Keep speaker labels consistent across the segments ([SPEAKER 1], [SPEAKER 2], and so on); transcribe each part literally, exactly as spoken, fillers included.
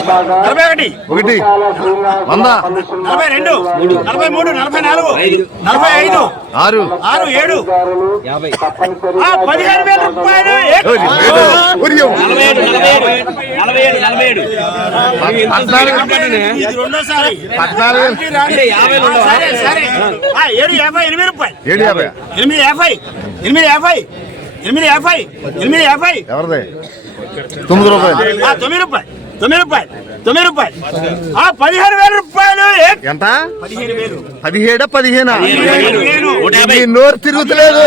[SPEAKER 1] నలభై ఒకటి
[SPEAKER 2] ఒకటి వంద
[SPEAKER 1] నలభై రెండు నలభై మూడు నలభై నాలుగు నలభై ఐదు
[SPEAKER 2] ఆరు
[SPEAKER 1] ఆరు ఏడు పదిహేను వేల రూపాయలు రెండోసారి ఏడు యాభై ఎనిమిది రూపాయలు
[SPEAKER 2] ఏడు యాభై
[SPEAKER 1] ఎనిమిది యాభై ఎనిమిది యాభై ఎనిమిది యాభై ఎనిమిది యాభై
[SPEAKER 2] ఎవరిది తొమ్మిది రూపాయలు
[SPEAKER 1] తొమ్మిది రూపాయలు తొమ్మిది రూపాయలు తొమ్మిది రూపాయలు పదిహేను వేల రూపాయలు
[SPEAKER 2] ఎంత
[SPEAKER 1] పదిహేను వేలు
[SPEAKER 2] పదిహేడు పదిహేను నోరు తిరుగుతలేదు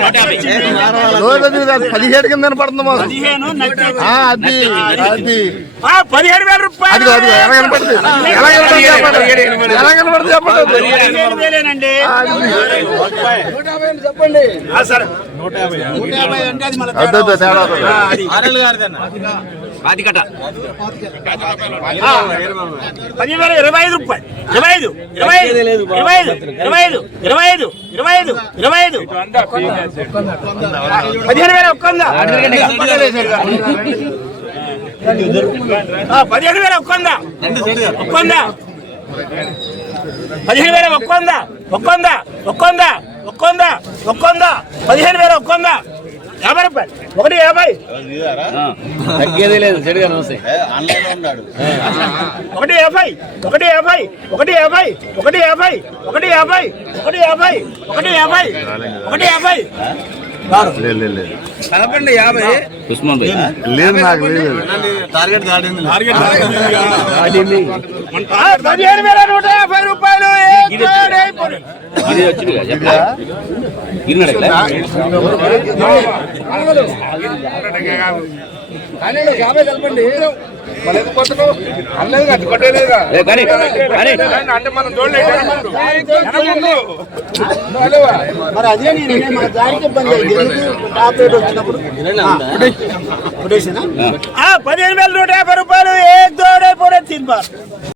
[SPEAKER 2] పదిహేడు కింద పడుతుంది మాకు అది అది
[SPEAKER 1] పదిహేడు వేల రూపాయలు
[SPEAKER 2] అది ఎలా కనపడుతుంది ఎలా కనపడుతుంది చెప్పండి ఎలా కనపడుతుంది
[SPEAKER 1] చెప్పండి చెప్పండి సార్ నూట యాభై అంటే పది వేల ఇరవై ఐదు రూపాయలు ఇరవై ఐదు ఇరవై ఐదు ఇరవై ఐదు ఇరవై ఐదు ఇరవై ఐదు ఇరవై ఐదు ఇరవై ఐదు పదిహేను వేల ఒక్క వంద పదిహేను వేల ఒక్క వంద ఒక్క వంద పదిహేను వేల ఒక్క వంద ఒక్క వంద ఒక్క వంద ఒక్క వంద ఒక్క వంద పదిహేను వేల ఒక్క వంద యాభై రూపాయలు ఒకటి యాభై
[SPEAKER 3] తగ్గేదే లేదు చెడుగా
[SPEAKER 1] ఒకటి యాభై ఒకటి యాభై ఒకటి యాభై ఒకటి యాభై ఒకటి యాభై ఒకటి యాభై ఒకటి యాభై ఒకటి యాభై
[SPEAKER 3] కలపండి యాభై
[SPEAKER 2] లేదు నాకు లేదు
[SPEAKER 1] పదిహేను వేల నూట యాభై రూపాయలు యాభై కలపండి మరి అదే నేను మన దానికి ఇబ్బంది అయింది టాబ్లెట్ వచ్చినప్పుడు పదిహేను వేల నూట యాభై రూపాయలు ఏ దోడే పోడే తిన్ బార్